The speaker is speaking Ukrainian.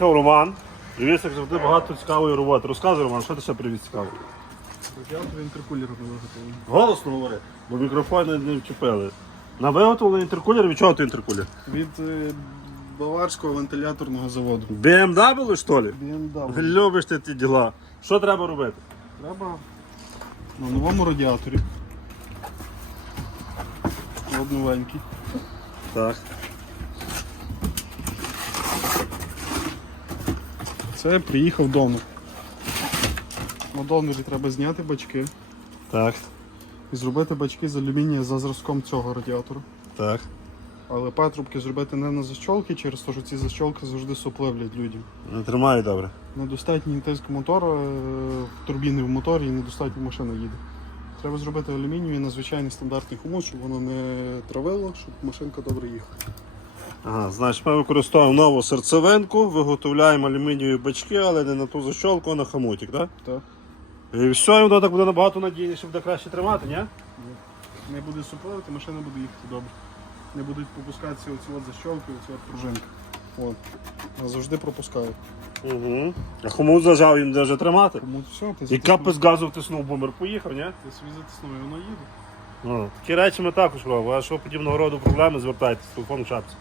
Роман. Дивись, як завжди багато цікавої роботи. Розказуй, Роман, що ти ще привіз цікавого? Радіатор інтеркулер не. Голосно говори, бо мікрофони не вчепили. На виготовлений інтеркулер, від чого ти інтеркулер? Від е, баварського вентиляторного заводу. BMW, що ли? BMW. Любиш ти ті діла. Що треба робити? Треба на новому радіаторі. От новенький. Так. Це приїхав донор. На донорі треба зняти бачки Так. і зробити бачки з алюмінія за зразком цього радіатора. Так. Але патрубки зробити не на защолки, через те, що ці защолки завжди сопливлять людям. Не тримаю добре. Недостатній тиск мотора, е, турбіни в моторі і недостатньо машина їде. Треба зробити алюмінієвий на звичайний стандартний хомут, щоб воно не травило, щоб машинка добре їхала. Ага, значить, ми використовуємо нову серцевинку, виготовляємо алюмінієві бачки, але не на ту защолку, а на хамутик, так? Так. І все, і воно так буде набагато надійніше, буде краще тримати, ні? Не буде сопливити, машина буде їхати добре. Не будуть пропускатися оці от защолки, оці от пружинки. От. Завжди пропускаю. Угу. А хомут зажав, він де вже тримати. Тому все, ти І капець газу втиснув, бомбер поїхав, ні? Ти собі затиснув, і воно їде. Ну, такі речі ми також робимо. А що подібного роду проблеми, звертайтеся, телефон в шапці.